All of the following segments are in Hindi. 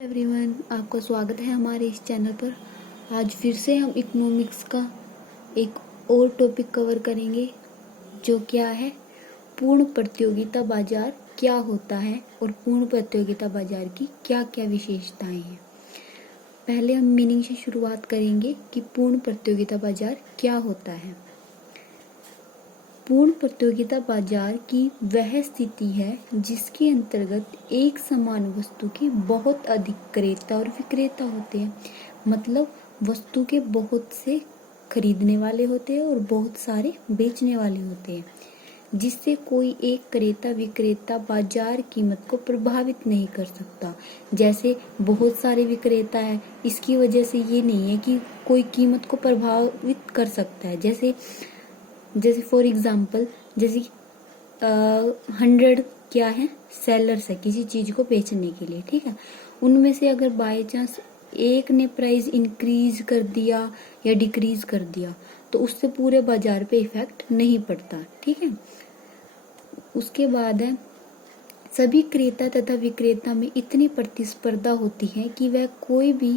एवरीवन, आपका स्वागत है हमारे इस चैनल पर। आज फिर से हम इकोनॉमिक्स का एक और टॉपिक कवर करेंगे, जो क्या है पूर्ण प्रतियोगिता बाजार क्या होता है और पूर्ण प्रतियोगिता बाजार की क्या क्या विशेषताएं हैं। पहले हम मीनिंग से शुरुआत करेंगे कि पूर्ण प्रतियोगिता बाजार क्या होता है। पूर्ण प्रतियोगिता बाजार की वह स्थिति है जिसके अंतर्गत एक समान वस्तु के बहुत अधिक क्रेता और विक्रेता होते हैं। मतलब वस्तु के बहुत से खरीदने वाले होते हैं और बहुत सारे बेचने वाले होते हैं, जिससे कोई एक क्रेता विक्रेता बाजार कीमत को प्रभावित नहीं कर सकता। जैसे बहुत सारे विक्रेता है, इसकी वजह से ये नहीं है कि कोई कीमत को प्रभावित कर सकता है। जैसे फॉर एग्जाम्पल, जैसे 100 क्या है सेलर्स है किसी चीज को बेचने के लिए, ठीक है। उनमें से अगर बाय चांस एक ने प्राइस इंक्रीज कर दिया या डिक्रीज कर दिया तो उससे पूरे बाजार पे इफेक्ट नहीं पड़ता, ठीक है। उसके बाद है सभी क्रेता तथा विक्रेता में इतनी प्रतिस्पर्धा होती है कि वह कोई भी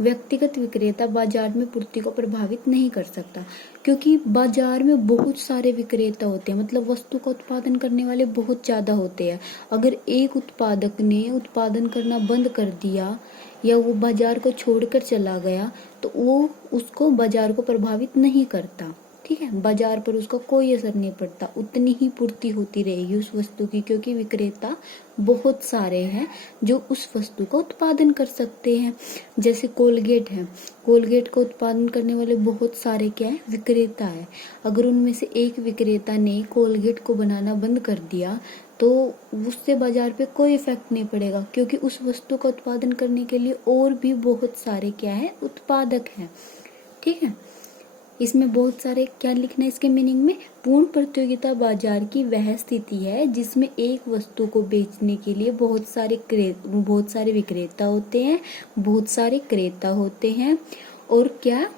व्यक्तिगत विक्रेता बाजार में पूर्ति को प्रभावित नहीं कर सकता, क्योंकि बाजार में बहुत सारे विक्रेता होते हैं। मतलब वस्तु का उत्पादन करने वाले बहुत ज्यादा होते हैं। अगर एक उत्पादक ने उत्पादन करना बंद कर दिया या वो बाजार को छोड़कर चला गया तो वो उसको बाजार को प्रभावित नहीं करता, ठीक है। बाजार पर उसका कोई असर नहीं पड़ता, उतनी ही पूर्ति होती रहेगी उस वस्तु की, क्योंकि विक्रेता बहुत सारे हैं जो उस वस्तु का उत्पादन कर सकते हैं। जैसे कोलगेट है, कोलगेट का उत्पादन करने वाले बहुत सारे क्या है विक्रेता है। अगर उनमें से एक विक्रेता ने कोलगेट को बनाना बंद कर दिया तो उससे बाजार पे कोई इफेक्ट नहीं पड़ेगा, क्योंकि उस वस्तु का उत्पादन करने के लिए और भी बहुत सारे क्या है उत्पादक हैं, ठीक है। इसमें बहुत सारे क्या लिखना है इसके मीनिंग में, पूर्ण प्रतियोगिता बाजार की वह स्थिति है जिसमें एक वस्तु को बेचने के लिए बहुत सारे विक्रेता होते हैं, बहुत सारे क्रेता होते हैं, और क्या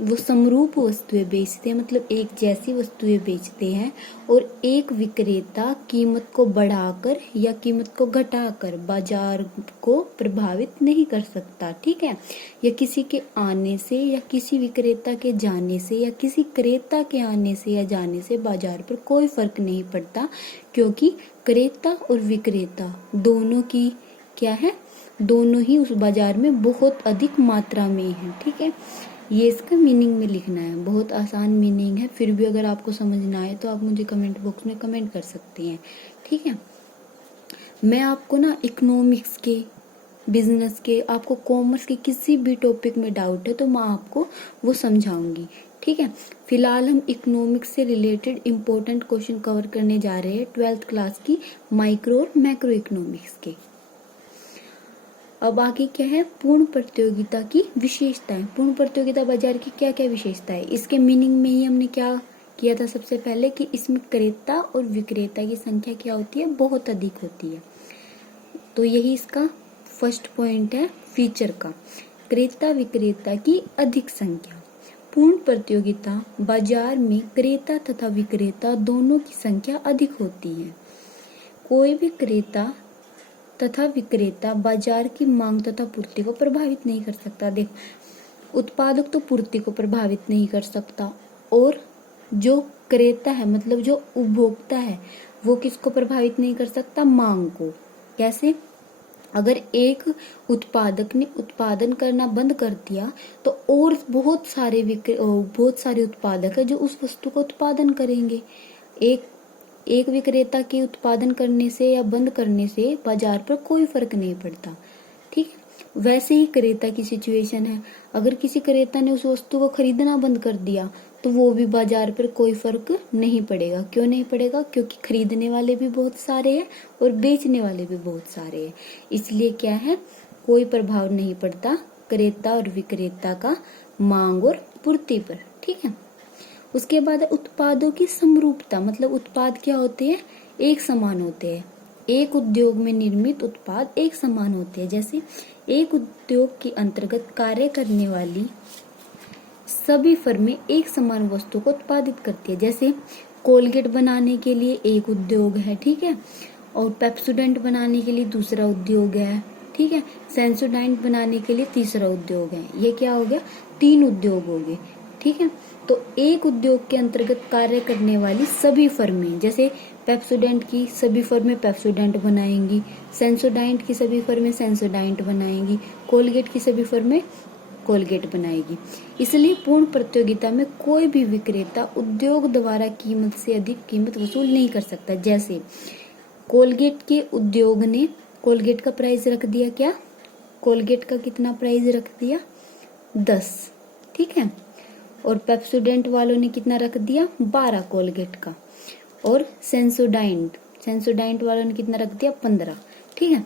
वो समरूप वस्तुएं बेचते हैं, मतलब एक जैसी वस्तुएं बेचते हैं। और एक विक्रेता कीमत को बढ़ाकर या कीमत को घटाकर बाजार को प्रभावित नहीं कर सकता, ठीक है। या किसी के आने से या किसी विक्रेता के जाने से या किसी क्रेता के आने से या जाने से बाजार पर कोई फर्क नहीं पड़ता, क्योंकि क्रेता और विक्रेता दोनों की क्या है, दोनों ही उस बाजार में बहुत अधिक मात्रा में है, ठीक है। ये इसका मीनिंग में लिखना है, बहुत आसान मीनिंग है। फिर भी अगर आपको समझ ना आए तो आप मुझे कमेंट बॉक्स में कमेंट कर सकते हैं, ठीक है। मैं आपको ना इकोनॉमिक्स के, बिजनेस के, आपको कॉमर्स के किसी भी टॉपिक में डाउट है तो मैं आपको वो समझाऊंगी, ठीक है। फिलहाल हम इकोनॉमिक्स से रिलेटेड इंपॉर्टेंट क्वेश्चन कवर करने जा रहे हैं 12th क्लास की माइक्रो और मैक्रो इकोनॉमिक्स के। अब आगे क्या है पूर्ण प्रतियोगिता की विशेषताएं। पूर्ण प्रतियोगिता बाजार की क्या क्या विशेषता है, इसके मीनिंग में ही हमने क्या किया था सबसे पहले कि इसमें क्रेता और विक्रेता की संख्या क्या होती है, बहुत अधिक होती है। तो यही इसका फर्स्ट पॉइंट है फीचर का, क्रेता विक्रेता की अधिक संख्या। पूर्ण प्रतियोगिता बाजार में क्रेता तथा विक्रेता दोनों की संख्या अधिक होती है। कोई भी क्रेता तथा विक्रेता बाजार की मांग तथा पूर्ति को प्रभावित नहीं कर सकता। देखो, उत्पादक तो पूर्ति को प्रभावित नहीं कर सकता, और जो क्रेता है मतलब जो उपभोक्ता है वो किसको प्रभावित नहीं कर सकता, मांग को। कैसे, अगर एक उत्पादक ने उत्पादन करना बंद कर दिया तो और बहुत सारे उत्पादक है जो उस वस्तु का उत्पादन करेंगे। एक विक्रेता के उत्पादन करने से या बंद करने से बाजार पर कोई फर्क नहीं पड़ता, ठीक है। वैसे ही क्रेता की सिचुएशन है, अगर किसी क्रेता ने उस वस्तु को खरीदना बंद कर दिया तो वो भी बाजार पर कोई फर्क नहीं पड़ेगा। क्यों नहीं पड़ेगा, क्योंकि खरीदने वाले भी बहुत सारे हैं और बेचने वाले भी बहुत सारे हैं, इसलिए क्या है कोई प्रभाव नहीं पड़ता क्रेता और विक्रेता का मांग और पूर्ति पर, ठीक है। उसके बाद उत्पादों की समरूपता, मतलब उत्पाद क्या होते हैं, एक समान होते हैं। एक उद्योग में निर्मित उत्पाद एक समान होते हैं। जैसे एक उद्योग के अंतर्गत कार्य करने वाली सभी फर्में एक समान वस्तु को उत्पादित करती है। जैसे कोलगेट बनाने के लिए एक उद्योग है, ठीक है, और पेप्सोडेंट बनाने के लिए दूसरा उद्योग है, ठीक है। सेंसोडाइन बनाने के लिए तीसरा उद्योग है। ये क्या हो गया, 3 उद्योग हो गए, ठीक है। तो एक उद्योग के अंतर्गत कार्य करने वाली सभी फर्में, जैसे पेप्सोडेंट की सभी फर्में पेप्सोडेंट बनाएंगी, सेंसोडाइंट की सभी फर्में सेंसोडाइंट बनाएंगी, कोलगेट की सभी फर्में कोलगेट बनाएगी। इसलिए पूर्ण प्रतियोगिता में कोई भी विक्रेता उद्योग द्वारा कीमत से अधिक कीमत वसूल नहीं कर सकता। जैसे कोलगेट के उद्योग ने कोलगेट का प्राइस रख दिया, क्या कोलगेट का कितना प्राइस रख दिया, 10, ठीक है। और पेप्सोडेंट वालों ने कितना रख दिया, 12 कोलगेट का। और सेंसोडाइंट वालों ने कितना रख दिया, 15, ठीक है।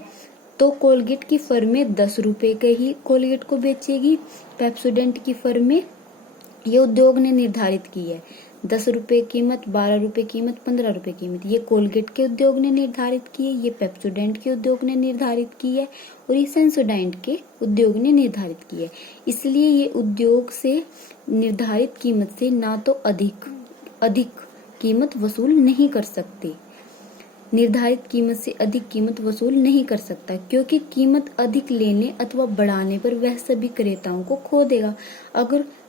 तो कोलगेट की फर्में 10 रुपए के ही कोलगेट को बेचेगी। पेप्सोडेंट की फर्में, ये उद्योग ने निर्धारित की है, 10 रुपए कीमत, 12 रुपए कीमत, 15 रुपए कीमत, ये कोलगेट के उद्योग ने निर्धारित की है, ये पेप्सोडेंट के उद्योग ने निर्धारित की है, और ये सेंसोडाइंट के उद्योग ने निर्धारित की है। इसलिए ये उद्योग से निर्धारित कीमत से ना तो अधिक कीमत वसूल नहीं कर सकते, निर्धारित कीमत से अधिक कीमत वसूल नहीं कर सकता, क्योंकि कीमत अधिक लेने अथवा बढ़ाने पर वह सभी क्रेताओं को खो देगा।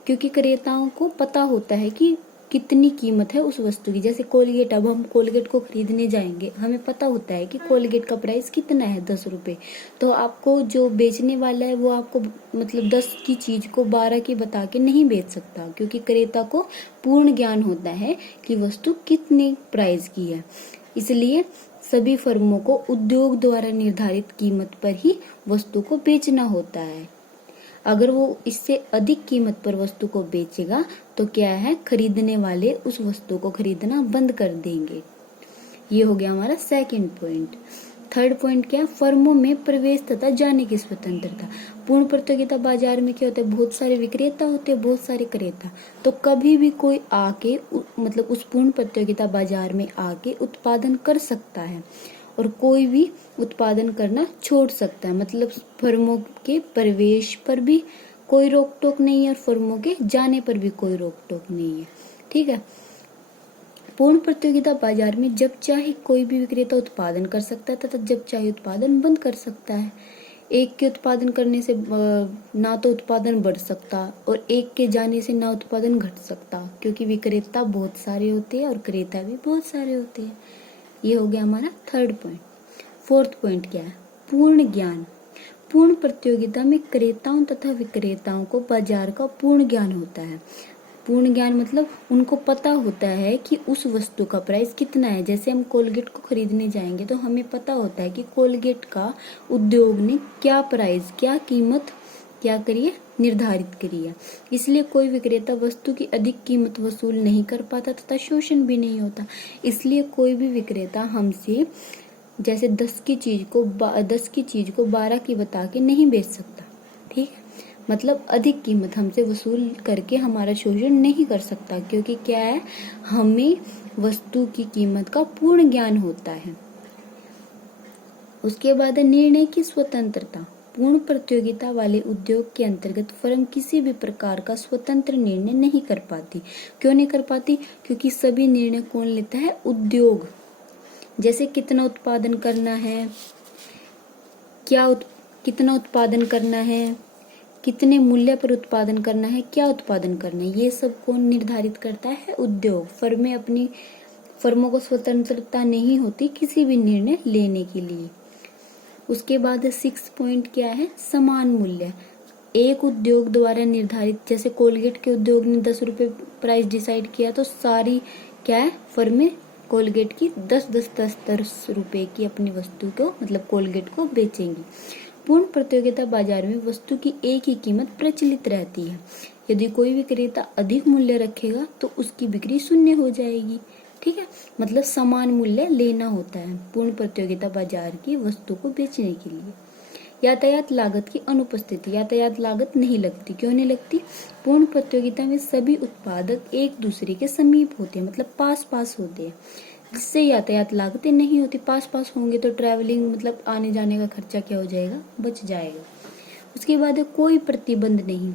क्योंकि क्रेताओं को पता होता है कि कितनी कीमत है उस वस्तु की। जैसे कोलगेट, अब हम कोलगेट को खरीदने जाएंगे, हमें पता होता है कि कोलगेट का प्राइस कितना है, 10 रुपए। तो आपको जो बेचने वाला है वो आपको मतलब 10 की चीज को 12 की बता के नहीं बेच सकता, क्योंकि क्रेता को पूर्ण ज्ञान होता है कि वस्तु कितने प्राइस की है। इसलिए सभी फर्मों को उद्योग द्वारा निर्धारित कीमत पर ही वस्तु को बेचना होता है। अगर वो इससे अधिक कीमत पर वस्तु को बेचेगा तो क्या है, खरीदने वाले उस वस्तु को खरीदना बंद कर देंगे। ये हो गया हमारा सेकंड पॉइंट। थर्ड पॉइंट क्या है, फर्मों में प्रवेश तथा जाने की स्वतंत्रता। पूर्ण प्रतियोगिता बाजार में क्या होता है, बहुत सारे विक्रेता होते हैं, बहुत सारे क्रेता। तो कभी भी कोई आके मतलब उस पूर्ण प्रतियोगिता बाजार में आके उत्पादन कर सकता है, और कोई भी उत्पादन करना छोड़ सकता है। मतलब फर्मों के प्रवेश पर भी कोई रोक टोक नहीं है, और फर्मों के जाने पर भी कोई रोक टोक नहीं है, ठीक है। पूर्ण प्रतियोगिता बाजार में जब चाहे कोई भी विक्रेता उत्पादन कर सकता है तथा जब चाहे उत्पादन बंद कर सकता है। एक के उत्पादन करने से ना तो उत्पादन बढ़ सकता, और एक के जाने से ना उत्पादन घट सकता, क्योंकि विक्रेता बहुत सारे होते हैं और क्रेता भी बहुत सारे होते हैं। ये हो गया हमारा थर्ड पॉइंट। फोर्थ पॉइंट क्या है, पूर्ण ज्ञान। पूर्ण प्रतियोगिता में क्रेताओं तथा विक्रेताओं को बाजार का पूर्ण ज्ञान होता है। पूर्ण ज्ञान मतलब उनको पता होता है कि उस वस्तु का प्राइस कितना है। जैसे हम कोलगेट को खरीदने जाएंगे तो हमें पता होता है कि कोलगेट का उद्योग ने क्या प्राइस, क्या कीमत क्या करिए निर्धारित करी है। इसलिए कोई विक्रेता वस्तु की अधिक कीमत वसूल नहीं कर पाता तथा शोषण भी नहीं होता। इसलिए कोई भी विक्रेता हमसे जैसे 10 की चीज को 12 की बता के नहीं बेच सकता, ठीक है। मतलब अधिक कीमत हमसे वसूल करके हमारा शोषण नहीं कर सकता, क्योंकि क्या है, हमें वस्तु की कीमत का पूर्ण ज्ञान होता है। उसके बाद निर्णय की स्वतंत्रता। पूर्ण प्रतियोगिता वाले उद्योग के अंतर्गत फर्म किसी भी प्रकार का स्वतंत्र निर्णय नहीं कर पाती। क्यों नहीं कर पाती, क्योंकि सभी निर्णय कौन लेता है, उद्योग। जैसे कितना उत्पादन करना है, कितना उत्पादन करना है, कितने मूल्य पर उत्पादन करना है, क्या उत्पादन करना है, ये सब कौन निर्धारित करता है, उद्योग। फर्मों को स्वतंत्रता नहीं होती किसी भी निर्णय लेने के लिए। उसके बाद 6 पॉइंट क्या है, समान मूल्य। एक उद्योग द्वारा निर्धारित, जैसे कोलगेट के उद्योग ने 10 रुपए प्राइस डिसाइड किया, तो सारी क्या है, फर्में कोलगेट की 10 रुपए की अपनी वस्तु को मतलब कोलगेट को बेचेंगी। पूर्ण प्रतियोगिता बाजार में वस्तु की एक ही कीमत प्रचलित रहती है। यदि कोई विक्रेता अधिक मूल्य रखेगा तो उसकी बिक्री शून्य हो जाएगी, ठीक है। मतलब समान मूल्य लेना होता है पूर्ण प्रतियोगिता बाजार की वस्तु को बेचने के लिए। यातायात लागत की अनुपस्थिति। यातायात लागत नहीं लगती। क्यों नहीं लगती, पूर्ण प्रतियोगिता में सभी उत्पादक एक दूसरे के समीप होते हैं, मतलब पास होते हैं, जिससे यातायात लागतें नहीं होती। पास होंगे तो ट्रैवलिंग मतलब आने जाने का खर्चा क्या हो जाएगा, बच जाएगा। उसके बाद कोई प्रतिबंध नहीं।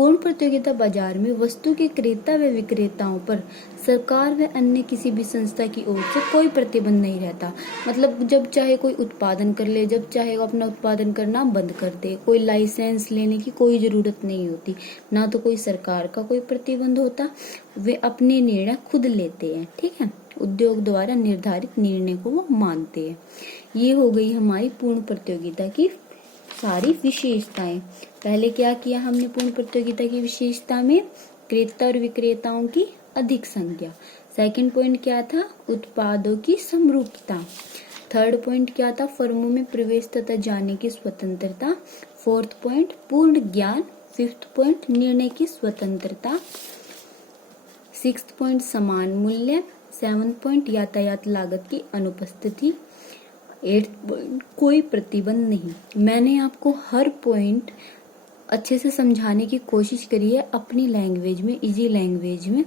पूर्ण प्रतियोगिता बाजार में वस्तु के क्रेता व विक्रेताओं पर सरकार व अन्य किसी भी संस्था की ओर से कोई प्रतिबंध नहीं रहता। मतलब जब चाहे कोई उत्पादन कर ले, जब चाहे वो अपना उत्पादन करना बंद कर दे, कोई लाइसेंस लेने की कोई जरूरत नहीं होती, ना तो कोई सरकार का कोई प्रतिबंध होता, वे अपने निर्णय खुद लेते हैं। ठीक है, उद्योग द्वारा निर्धारित निर्णय को वो मानते हैं। ये हो गई हमारी पूर्ण प्रतियोगिता की सारी विशेषताएं। पहले क्या किया हमने पूर्ण प्रतियोगिता की विशेषता में? क्रेता और विक्रेताओं की अधिक संख्या। सेकंड पॉइंट क्या था? उत्पादों की समरूपता। थर्ड पॉइंट क्या था? फर्मों में प्रवेश तथा जाने की स्वतंत्रता। फोर्थ पॉइंट पूर्ण ज्ञान। फिफ्थ पॉइंट निर्णय की स्वतंत्रता। सिक्स्थ पॉइंट समान मूल्य। सेवंथ पॉइंट यातायात लागत की अनुपस्थिति। एट्थ पॉइंट कोई प्रतिबंध नहीं। मैंने आपको हर पॉइंट अच्छे से समझाने की कोशिश करी है अपनी लैंग्वेज में, इजी लैंग्वेज में।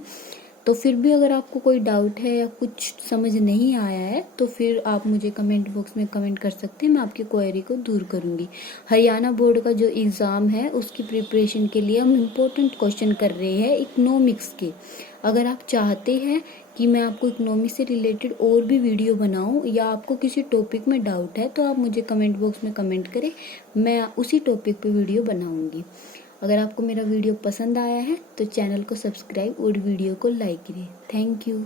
तो फिर भी अगर आपको कोई डाउट है या कुछ समझ नहीं आया है तो फिर आप मुझे कमेंट बॉक्स में कमेंट कर सकते हैं, मैं आपकी क्वेरी को दूर करूंगी। हरियाणा बोर्ड का जो एग्जाम है उसकी प्रिपरेशन के लिए हम इम्पोर्टेंट क्वेश्चन कर रहे हैं इकोनॉमिक्स के। अगर आप चाहते हैं कि मैं आपको इकोनॉमिक्स से रिलेटेड और भी वीडियो बनाऊं या आपको किसी टॉपिक में डाउट है तो आप मुझे कमेंट बॉक्स में कमेंट करें, मैं उसी टॉपिक पे वीडियो बनाऊंगी। अगर आपको मेरा वीडियो पसंद आया है तो चैनल को सब्सक्राइब और वीडियो को लाइक करिए। Thank you.